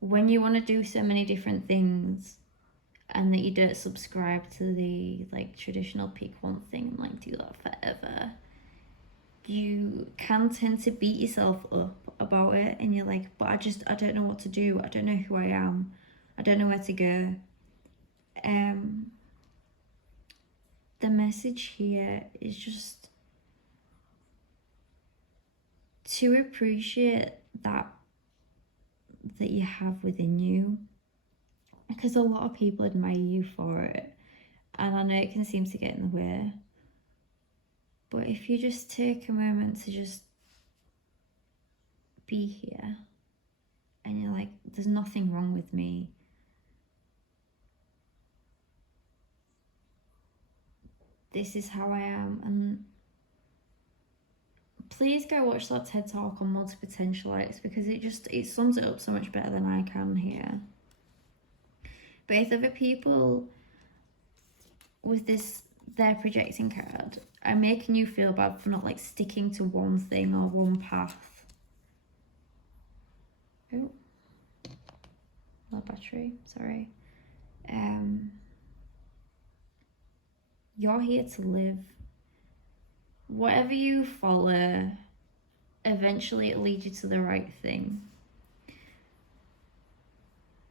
when you want to do so many different things and that you don't subscribe to the like traditional pick one thing and like do that forever, you can tend to beat yourself up about it, and you're like, but I don't know what to do, I don't know who I am, I don't know where to go. The message here is just to appreciate that you have within you, because a lot of people admire you for it, and I know it can seem to get in the way, but if you just take a moment to just be here and you're like, there's nothing wrong with me, this is how I am. And please go watch that TED Talk on multi-potentialites, because it sums it up so much better than I can here. But if other people with their projecting card are making you feel bad for not like sticking to one thing or one path. Oh, low battery, sorry. You're here to live. Whatever you follow, eventually it leads you to the right thing.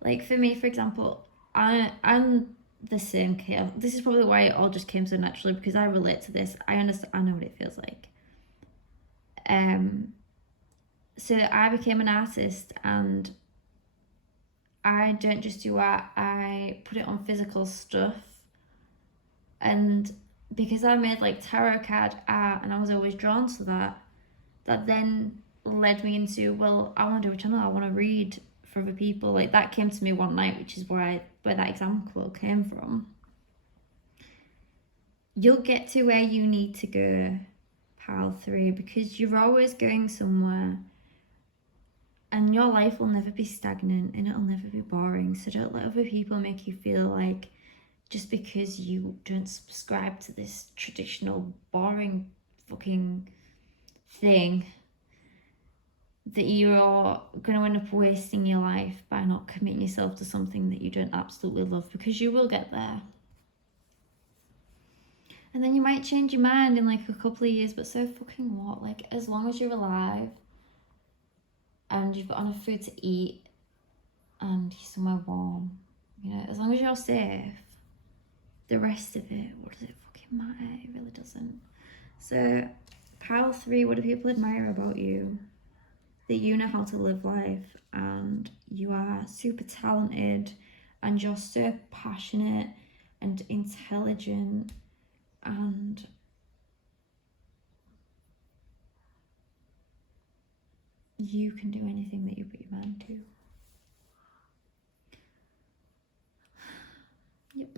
Like for me, for example, I'm the same kid. This is probably why it all just came so naturally, because I relate to this. I understand. I know what it feels like. So I became an artist, and I don't just do art. I put it on physical stuff, and because I made like tarot card art, and I was always drawn to that. That then led me into, well, I want to do a channel. I want to read for other people. Like that came to me one night, which is where that example came from. You'll get to where you need to go, pile 3, because you're always going somewhere, and your life will never be stagnant and it'll never be boring. So don't let other people make you feel like just because you don't subscribe to this traditional boring fucking thing that you're going to end up wasting your life by not committing yourself to something that you don't absolutely love, because you will get there. And then you might change your mind in like a couple of years, but so fucking what? Like, as long as you're alive and you've got enough food to eat and you're somewhere warm, you know, as long as you're safe, the rest of it, what does it fucking matter? It really doesn't. So, pile 3, what do people admire about you? That you know how to live life, and you are super talented, and you're so passionate and intelligent, and you can do anything that you put your mind to. Yep.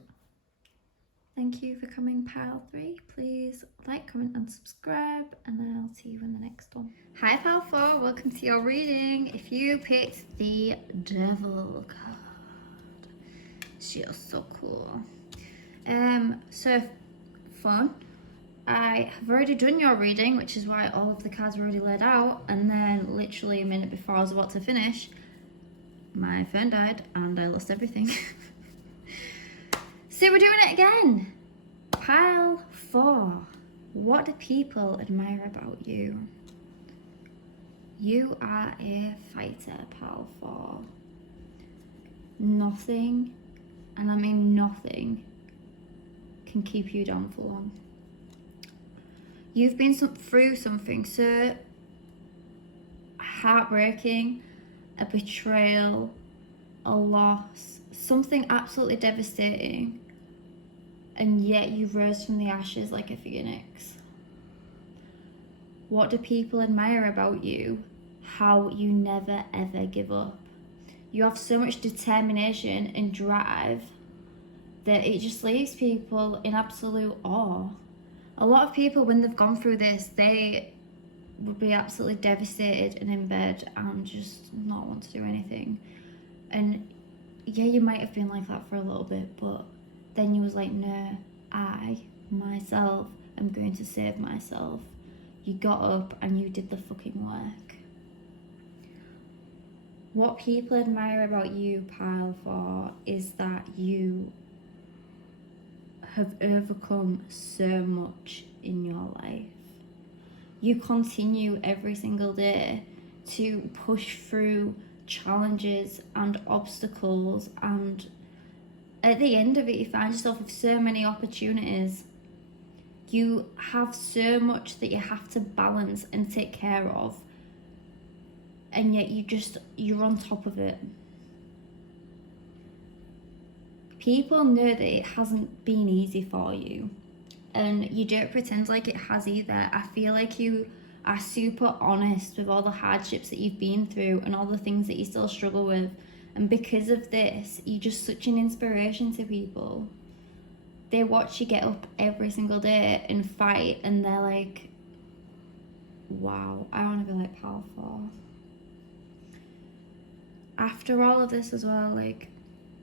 Thank you for coming, pile 3. Please like, comment and subscribe, and I'll see you in the next one. Hi pile 4, welcome to your reading. If you picked the Devil card, she is so cool. So fun. I have already done your reading, which is why all of the cards were already laid out, and then literally a minute before I was about to finish, my phone died and I lost everything. So we're doing it again. Pile 4. What do people admire about you? You are a fighter, pile 4. Nothing, and I mean nothing, can keep you down for long. You've been through something so heartbreaking, a betrayal, a loss, something absolutely devastating, and yet you rose from the ashes like a phoenix. What do people admire about you? How you never ever give up. You have so much determination and drive that it just leaves people in absolute awe. A lot of people, when they've gone through this, they would be absolutely devastated and in bed and just not want to do anything. And yeah, you might have been like that for a little bit, but then you was like, no, I, myself, am going to save myself. You got up and you did the fucking work. What people admire about you, pile 4, is that you have overcome so much in your life. You continue every single day to push through challenges and obstacles, and at the end of it you find yourself with so many opportunities. You have so much that you have to balance and take care of, and yet you're on top of it. People know that it hasn't been easy for you, and you don't pretend like it has either. I feel like you are super honest with all the hardships that you've been through and all the things that you still struggle with, and because of this, you're just such an inspiration to people. they watch you get up every single day and fight, and they're like, wow, I want to be like Pal 4. After all of this as well, like,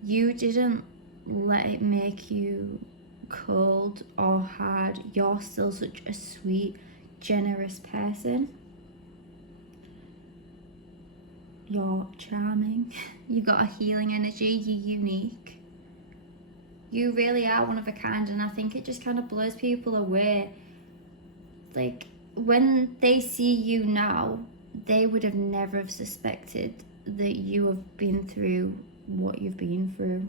you didn't let it make you cold or hard. You're still such a sweet, generous person. You're charming. You've got a healing energy. You're unique. You really are one of a kind, and I think it just kind of blows people away. Like, when they see you now, they would have never have suspected that you have been through what you've been through.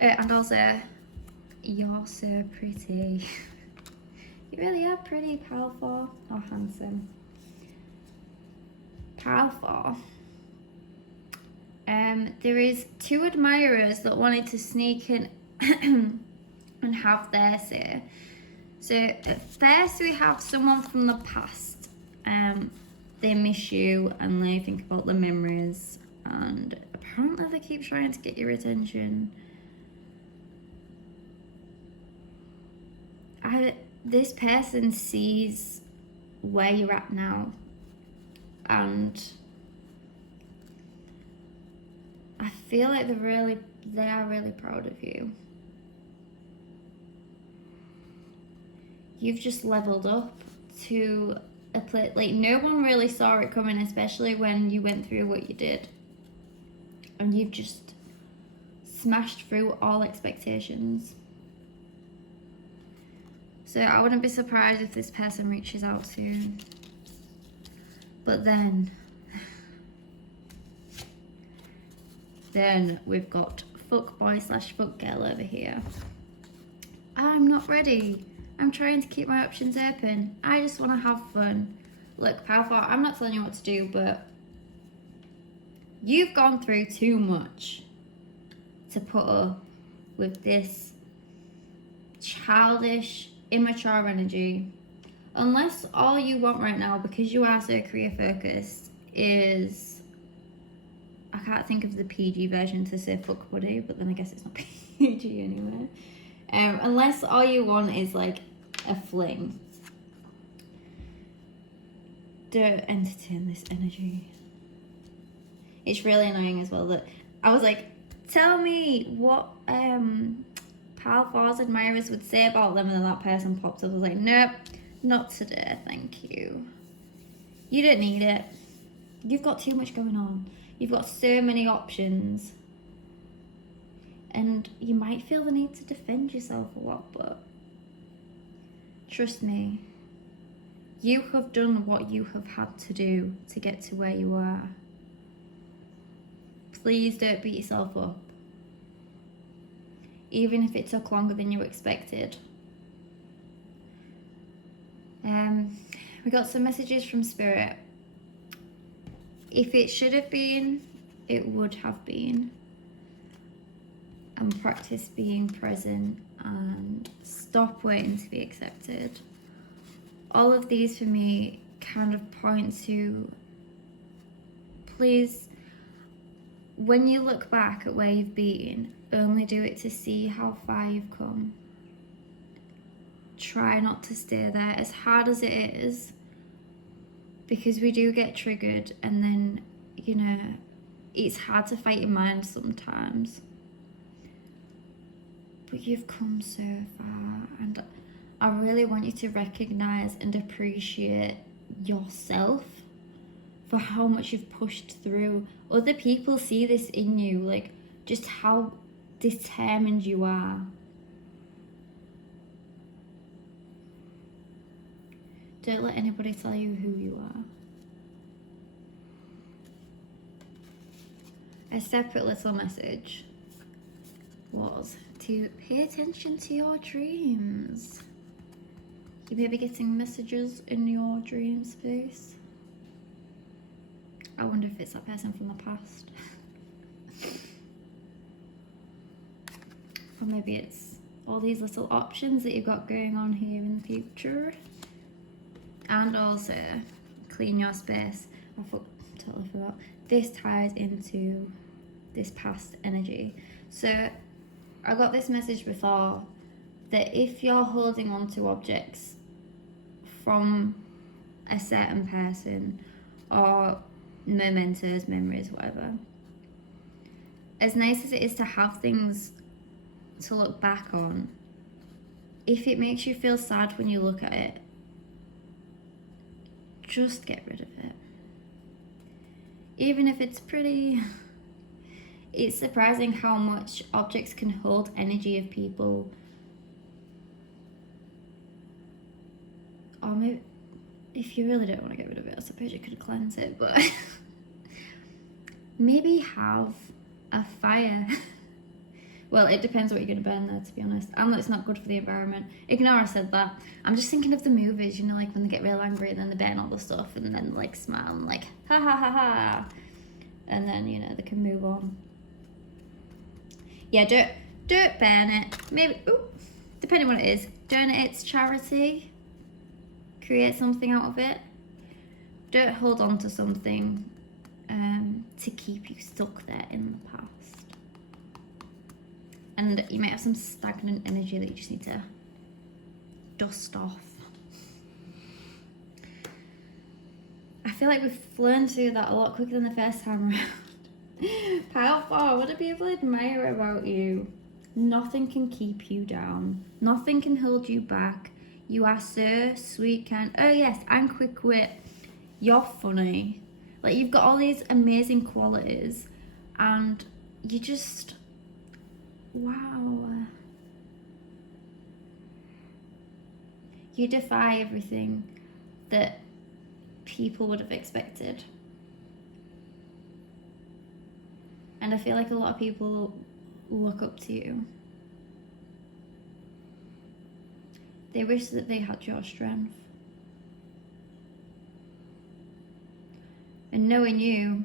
And also, you're so pretty. You really are pretty, Pal 4, or handsome. Pal 4. There is 2 admirers that wanted to sneak in and have their say. So at first we have someone from the past. They miss you and they think about the memories, and apparently they keep trying to get your attention. This person sees where you're at now, and I feel like they are really proud of you. You've just leveled up to a place, like, no one really saw it coming, especially when you went through what you did. And you've just smashed through all expectations. So I wouldn't be surprised if this person reaches out soon. But then we've got fuckboy/fuckgirl over here. I'm not ready. I'm trying to keep my options open. I just want to have fun. Look, Pal 4, I'm not telling you what to do, but you've gone through too much to put up with this childish, immature energy. Unless all you want right now, because you are so career focused, is, I can't think of the PG version to say fuck buddy, but then I guess it's not PG anyway. Unless all you want is like a fling, don't entertain this energy. It's really annoying as well that I was like, tell me what Pal 4's admirers would say about them, and then that person popped up. I was like, nope, not today, thank you. You don't need it. You've got too much going on. You've got so many options. And you might feel the need to defend yourself a lot, but trust me, you have done what you have had to do to get to where you are. Please don't beat yourself up, even if it took longer than you expected. We got some messages from Spirit. If it should have been, it would have been. And practice being present and stop waiting to be accepted. All of these for me kind of point to, please, when you look back at where you've been, only do it to see how far you've come. Try not to stay there, as hard as it is, because we do get triggered, and then, you know, it's hard to fight your mind sometimes. But you've come so far, and I really want you to recognize and appreciate yourself for how much you've pushed through. Other people see this in you, like just how determined you are. Don't let anybody tell you who you are. A separate little message was to pay attention to your dreams. You may be getting messages in your dream space. I wonder if it's that person from the past. Or maybe it's all these little options that you've got going on here in the future. And also, clean your space. I totally forgot. This ties into this past energy. So I got this message before that if you're holding on to objects from a certain person or mementos, memories, whatever, as nice as it is to have things to look back on, if it makes you feel sad when you look at it, just get rid of it. Even if it's pretty. It's surprising how much objects can hold energy of people. Or maybe, if you really don't want to get rid of it, I suppose you could cleanse it, but maybe have a fire. Well, it depends what you're going to burn there, to be honest. And it's not good for the environment. Ignore I said that. I'm just thinking of the movies, you know, like when they get real angry and then they burn all the stuff and then like smile and like, ha ha ha ha. And then, you know, they can move on. Yeah, don't burn it. Maybe, depending on what it is. Donate it to charity. Create something out of it. Don't hold on to something to keep you stuck there in the past. And you might have some stagnant energy that you just need to dust off. I feel like we've flown through that a lot quicker than the first time around. Pile 4, what do people admire about you? Nothing can keep you down. Nothing can hold you back. You are so sweet, kind. Oh yes, and quick wit. You're funny. Like, you've got all these amazing qualities and you just, wow. You defy everything that people would have expected. And I feel like a lot of people look up to you. They wish that they had your strength. And knowing you,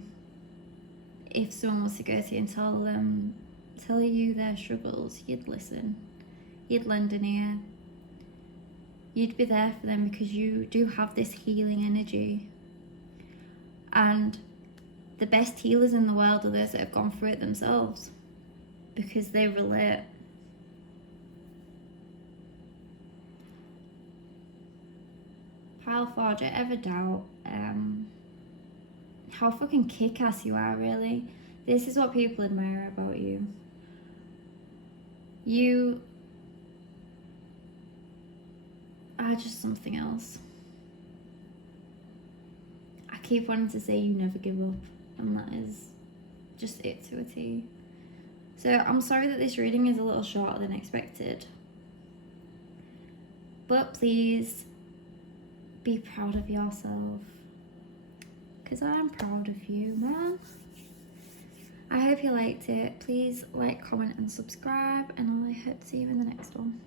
if someone was to go to you and tell you their struggles, you'd listen. You'd lend an ear. You'd be there for them because you do have this healing energy. And the best healers in the world are those that have gone through it themselves, because they relate. Pile 4, don't ever doubt how fucking kick-ass you are, really. This is what people admire about you. You are just something else. I keep wanting to say you never give up, and that is just it to a T. So I'm sorry that this reading is a little shorter than expected, but please be proud of yourself, because I'm proud of you, man. I hope you liked it. Please like, comment and subscribe, and I hope to see you in the next one.